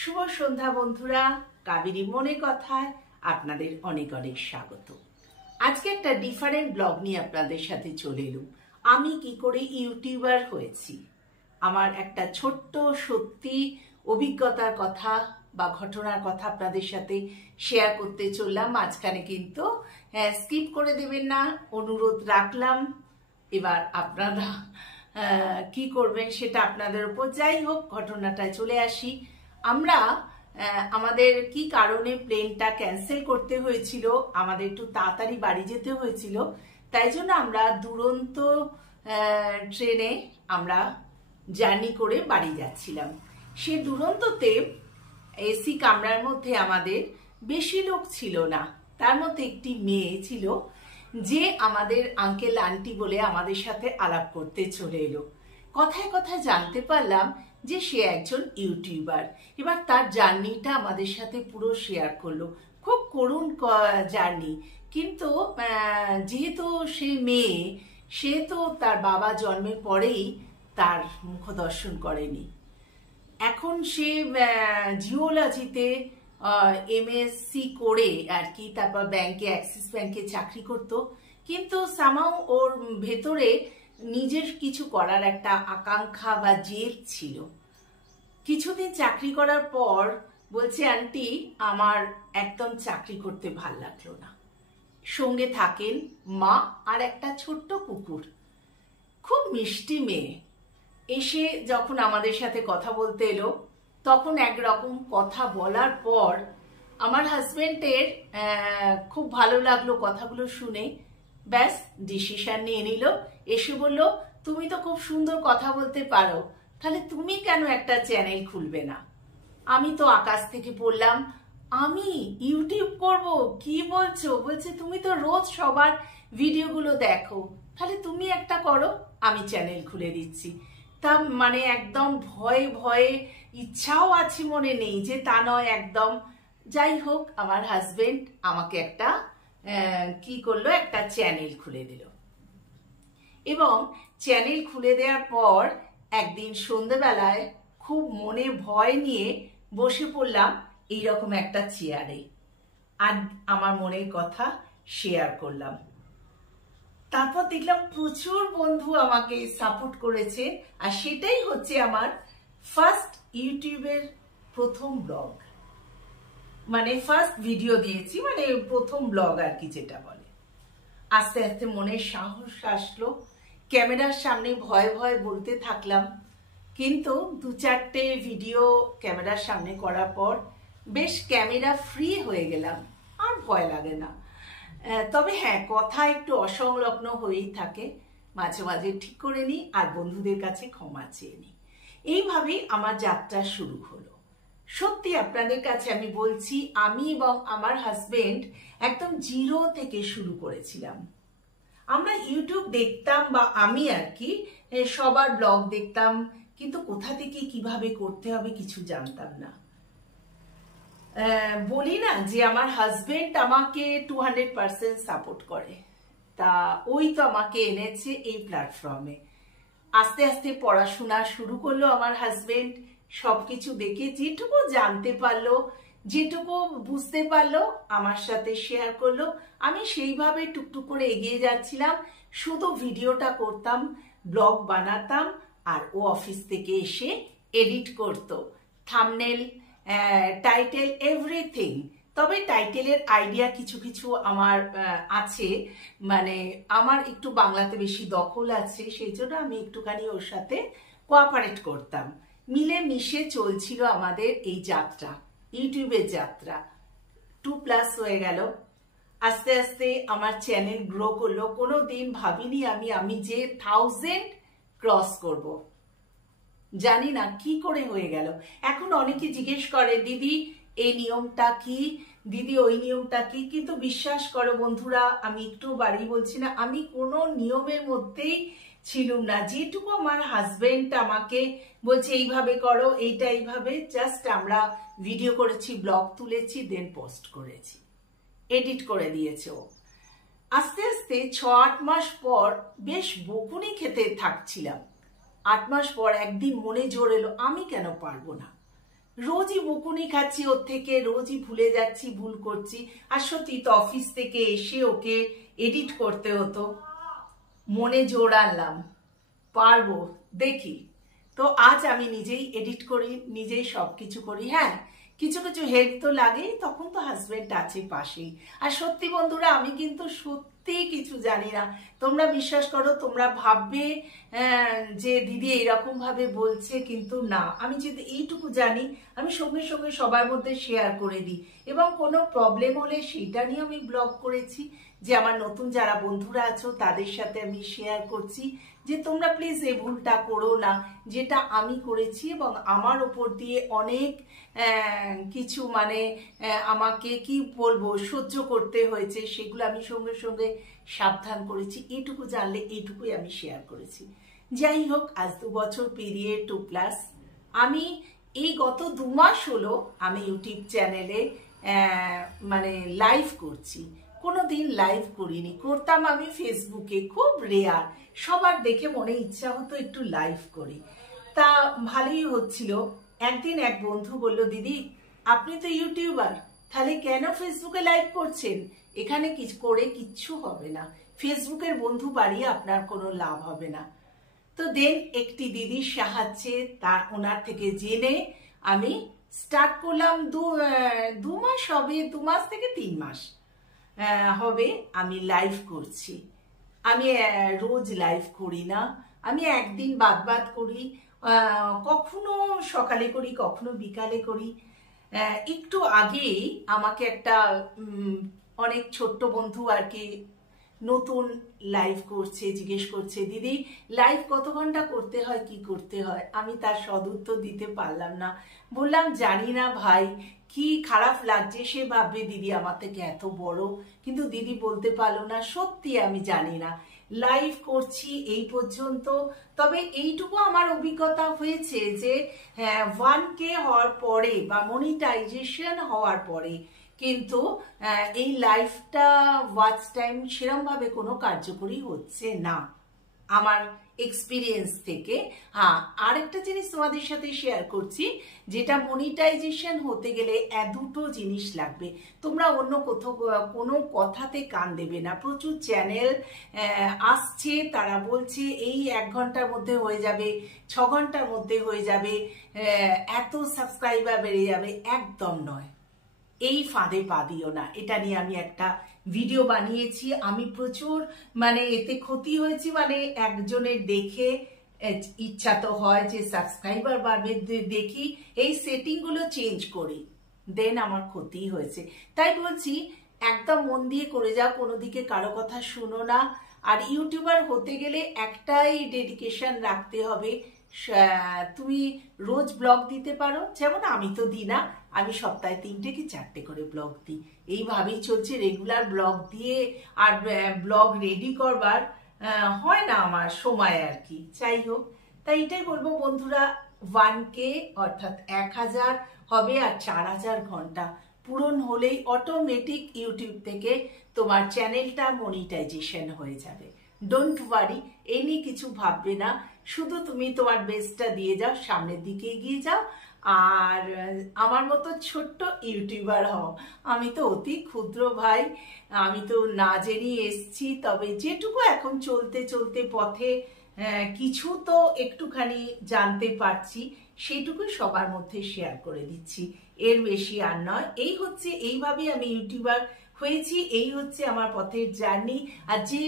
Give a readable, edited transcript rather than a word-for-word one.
শুভ সন্ধ্যা বন্ধুরা, কাবেরী মনে কথায় আপনাদের অনেক অনেক স্বাগত। আজকে একটা ডিফারেন্ট ব্লগ নিয়ে আপনাদের সাথে চলে এলুম। আমি কি করে ইউটিউবার হয়েছি, আমার একটা ছোট্ট সত্যি অভিজ্ঞতার কথা বা ঘটনার কথা আপনাদের সাথে শেয়ার করতে চললাম। মাঝখানে কিন্তু স্কিপ করে দেবেন না, অনুরোধ রাখলাম। এবার আপনারা কি করবেন সেটা আপনাদের উপর। যাই হোক, ঘটনাটায় চলে আসি। আমরা আমাদের কি কারণে প্লেনটা ক্যান্সেল করতে হয়েছিল, আমাদের একটু তাড়াতাড়ি বাড়ি যেতে হয়েছিল, তাই জন্য আমরা দুরন্ত ট্রেনে আমরা জার্নি করে বাড়ি যাচ্ছিলাম। সে দুরন্ততে এসি কামরার মধ্যে আমাদের বেশি লোক ছিল না, তার মধ্যে একটি মেয়ে ছিল যে আমাদের আঙ্কেল আন্টি বলে আমাদের সাথে আলাপ করতে চলে এলো। কথায় কথায় জানতে পারলাম যে সে একজন ইউটিউবার। এবার তার জার্নিটা আমাদের সাথে পুরো শেয়ার করলো। খুব করুণ জার্নি, কিন্তু যেহেতু সে মেয়ে, সে তো তার বাবা জন্মের পরেই তার মুখ দর্শন করেনি। এখন সে জিওলজিতে এমএসসি করে আর কি, তারপর ব্যাংকে, অ্যাক্সিস ব্যাংকে চাকরি করত। কিন্তু সামাও ওর ভেতরে নিজের কিছু করার একটা আকাঙ্ক্ষা বা জেদ ছিল। কিছুদিন চাকরি করার পর বলছে, আন্টি আমার একদম চাকরি করতে ভাল লাগলো না। সঙ্গে থাকেন মা আর একটা ছোট্ট কুকুর, খুব মিষ্টি মেয়ে। এসে যখন আমাদের সাথে কথা বলতে এলো, তখন একরকম কথা বলার পর আমার হাজবেন্ডের খুব ভালো লাগলো কথাগুলো শুনে। ব্যাস ডিসিশন নিয়ে নিল। এসে বলল, তুমি তো খুব সুন্দর কথা বলতে পারো, তাহলে তুমি কেন একটা চ্যানেল খুলবে না? আমি তো আকাশ থেকে পড়লাম, আমি ইউটিউব করব? কি বলছো? বলছে তুমি তো রোজ সবার ভিডিওগুলো দেখো, তাহলে তুমি একটা করো, আমি চ্যানেল খুলে দিচ্ছি। তা মানে একদম ভয়ে ভয়ে, ইচ্ছাও আছে মনে নেই যে তা নয় একদম। যাই হোক, আমার হাজবেন্ড আমাকে একটা কি করলো, একটা চ্যানেল খুলে দিল। এবং চ্যানেল খুলে দেওয়ার পর একদিন সন্ধ্যেবেলায় খুব মনে ভয় নিয়ে বসে পড়লাম এইরকম একটা চেয়ারে, আর আমার মনের কথা শেয়ার করলাম। তারপর দেখলাম প্রচুর বন্ধু আমাকে সাপোর্ট করেছে, আর সেটাই হচ্ছে আমার ফার্স্ট ইউটিউবের প্রথম ব্লগ, মানে ফার্স্ট ভিডিও দিয়েছি, মানে প্রথম ব্লগ আর কি যেটা বলে। আস্তে আস্তে মনে সাহস আসলো, ক্যামেরার সামনে ভয়ে ভয়ে বলতে থাকলাম। কিন্তু দু চারটে ভিডিও ক্যামেরার সামনে করার পর বেশ ক্যামেরা ফ্রি হয়ে গেলাম, আর ভয় লাগে না। তবে হ্যাঁ, কথা একটু অসংলগ্ন হয়েই থাকে, মাঝে মাঝে ঠিক করে নিই আর বন্ধুদের কাছে ক্ষমা চেয়ে নিই। এইভাবেই আমার যাত্রা শুরু হলো। সত্যি আপনাদের কাছে আমি বলছি, আমি এবং আমার হাজবেন্ড একদম জিরো থেকে শুরু করেছিলাম। আমরা ইউটিউব দেখতাম, বা আমি আর কি সবার ব্লগ দেখতাম, কিন্তু কোথা থেকে কিভাবে করতে হবে কিছু জানতাম না। বলি না যে আমার হাজবেন্ড আমাকে 200% সাপোর্ট করে, তা ওই তো আমাকে এনেছে এই প্ল্যাটফর্মে। আস্তে আস্তে পড়াশোনা শুরু করলো আমার হাজবেন্ড। সবকিছু দেখে যেটুকু জানতে পারলো, যেটুকু বুঝতে পারলো আমার সাথে শেয়ার করলো। আমি সেইভাবে টুকটুক করে এগিয়ে যাচ্ছিলাম। শুধু ভিডিওটা করতাম, ব্লগ বানাতাম, আর ও অফিস থেকে এসে এডিট করতো, থাম্বনেল, টাইটেল, এভরিথিং। তবে টাইটেলের আইডিয়া কিছু কিছু আমার আছে, মানে আমার একটু বাংলাতে বেশি দখল আছে, সেই জন্য আমি একটুখানি ওর সাথে কোঅপারেট করতাম। মিলে মিশে চলছিল আমাদের এই যাত্রা, ইউটিউবের যাত্রা। 2+ হয়ে গেল। আস্তে আস্তে আমার চ্যানেল গ্রো করলো। কোনো দিন ভাবিনি আমি যে 1000 ক্রস করব। জানি না কি করে হয়ে গেল। এখন অনেকে জিজ্ঞেস করে, দিদি এই নিয়মটা কি, দিদি ওই নিয়মটা কি? কিন্তু বিশ্বাস করো বন্ধুরা, আমি একটু বাড়ি বলছি না, আমি কোনো নিয়মের মধ্যেই ছিলুম না। যেটুকু আমার হাজবেন্ড আমাকে বলছে এইভাবে করো, এইটা এইভাবে, জাস্ট আমরা ভিডিও করেছি, ব্লগ তুলেছি, দেন পোস্ট করেছি, এডিট করে দিয়েছে ও। আস্তে আস্তে 6-8 মাস পর বেশ বকুনি খেতে থাকছিলাম। 8 মাস পর একদিন মনে জোর এলো, আমি কেন পারবো না? রোজই বকুনি খাচ্ছি ওর থেকে, রোজই ভুলে যাচ্ছি, ভুল করছি। আর সত্যি তো অফিস থেকে এসে ওকে এডিট করতে হতো, মনে জোর আনলাম পারবো, দেখি। তো আজ আমি নিজেই এডিট করি, নিজেই সবকিছু করি। হ্যাঁ, কিছু কিছু হেল্প তো লাগেই, তখন তো হাজবেন্ড আছে পাশেই। আর সত্যি বন্ধুরা, আমি কিন্তু সত্যি কিছু জানি না। তোমরা বিশ্বাস করো, তোমরা ভাববে যে দিদি এইরকম ভাবে বলছে, কিন্তু না, আমি যদি এইটুকু জানি আমি সঙ্গে সঙ্গে সবার মধ্যে শেয়ার করে দিই। এবং কোনো প্রবলেম হলে সেটা নিয়ে আমি ব্লগ করেছি, যে আমার নতুন যারা বন্ধুরা আছো তাদের সাথে আমি শেয়ার করছি যে তোমরা প্লিজ এই ভুলটা করো না, যেটা আমি করেছি। এবং আমার ওপর দিয়ে অনেক কিছু মানে আমাকে কি বলবো সহ্য করতে হয়েছে, সেগুলো আমি সঙ্গে সঙ্গে সাবধান করেছি। এইটুকু জানলে এইটুকুই আমি শেয়ার করেছি। যাই হোক, আজ 2 বছর পেরিয়ে 2+, আমি এই গত 2 মাস হলো আমি ইউটিউব চ্যানেলে মানে লাইভ করছি। কোনোদিন লাইভ করিনি, করতাম আমি ফেসবুকে, খুব রেয়ার। সবার দেখে মনে ইচ্ছা হতো একটু লাইভ করি, তা ভালোই হচ্ছিল। একদিন এক বন্ধু বলল, দিদি আপনি তো ইউটিউবার, তাহলে কেন ফেসবুকে লাইভ করছেন? এখানে কিছু করে কিচ্ছু হবে না, ফেসবুকের বন্ধু বাড়িয়ে আপনার কোনো লাভ হবে না। তো দেন একটি দিদির সাহায্যে ওনার থেকে জেনে আমি স্টার্ট করলাম। 2 মাস হবে, 2 মাস থেকে 3 মাস হবে আমি লাইভ করছি। আমি রোজ লাইভ করি না, আমি একদিন বাদ করি, কখনো সকালে করি, কখনো বিকালে করি। একটু আগেই আমাকে একটা অনেক ছোট্ট বন্ধু আর কি নতুন লাইভ করছে, জিজ্ঞেস করছে, দিদি লাইভ কত ঘন্টা করতে হয়, কি করতে হয়? আমি তার সদুত্তর দিতে পারলাম না। বললাম জানি না ভাই, কি খারাপ লাগছে, সে ভাববে দিদি আমার থেকে এত বড়, কিন্তু দিদি বলতে পারলো না। সত্যি আমি জানি না, লাইভ করছি এই পর্যন্ত। তবে এইটুকু আমার অভিজ্ঞতা হয়েছে যে 1K হওয়ার পরে বা মনিটাইজেশন হওয়ার পরে কিন্তু এই লাইভটা ওয়াচ টাইম সেরকম ভাবে কোনো কার্যকরী হচ্ছে না আমার এক্সপিরিয়েন্স থেকে। হ্যাঁ, আরেকটা জিনিস তোমাদের সাথে শেয়ার করছি, যেটা মনিটাইজেশন হতে গেলে দুটো জিনিস লাগবে। তোমরা অন্য কোথাও কোনো কথাতে কান দেবে না। প্রচুর চ্যানেল আসছে, তারা বলছে এই 1 ঘন্টার মধ্যে হয়ে যাবে, 6 ঘন্টার মধ্যে হয়ে যাবে, এত সাবস্ক্রাইবার বেড়ে যাবে। একদম নয়, এই ফাঁদে পা দিও না। এটা নিয়ে আমি একটা ভিডিও বানিয়েছি, আমি প্রচুর মানে এতে ক্ষতি হয়েছি। মানে একজনের দেখে ইচ্ছা তো হয় যে সাবস্ক্রাইবার বাড়বে, দেখি এই সেটিংগুলো চেঞ্জ করি, দেন আমার ক্ষতি হয়েছে। তাই বলছি একদম মন দিয়ে করে যাও, কোনো দিকে কারো কথা শুনো না। আর ইউটিউবার হতে গেলে একটাই ডেডিকেশন রাখতে হবে, তুমি রোজ ব্লগ দিতে পারো। যেমন আমি তো দিই না, আমি সপ্তাহে 3টে কি 4টে করে ব্লগ দিই। এইভাবেই চলছে, রেগুলার ব্লগ দিয়ে আর ব্লগ রেডি করবার হয় না আমার সময় আর কি। যাই হোক, তাই এটাই বলবো বন্ধুরা, 1K অর্থাৎ 1000 হবে, আর 4000 ঘন্টা পূরণ হলেই অটোমেটিক ইউটিউব থেকে তোমার চ্যানেলটা মনিটাইজেশন হয়ে যাবে। ডোন্ট ওয়ারি, এই নিয়ে কিছু ভাববে না, শুধু তুমি তোমার বেস্টটা দিয়ে যাও, সামনের দিকে এগিয়ে যাও। আর আমার মতো ছোট্ট ইউটিউবার হও। আমি তো অতি ক্ষুদ্র ভাই, আমি তো না জেনে এসছি, তবে যেটুকু এখন চলতে চলতে পথে কিছু তো একটুখানি জানতে পারছি, সেইটুকুই সবার মধ্যে শেয়ার করে দিচ্ছি, এর বেশি আর নয়। এই হচ্ছে, এইভাবেই আমি ইউটিউবার হয়েছি, এই হচ্ছে আমার পথের জার্নি। আর যে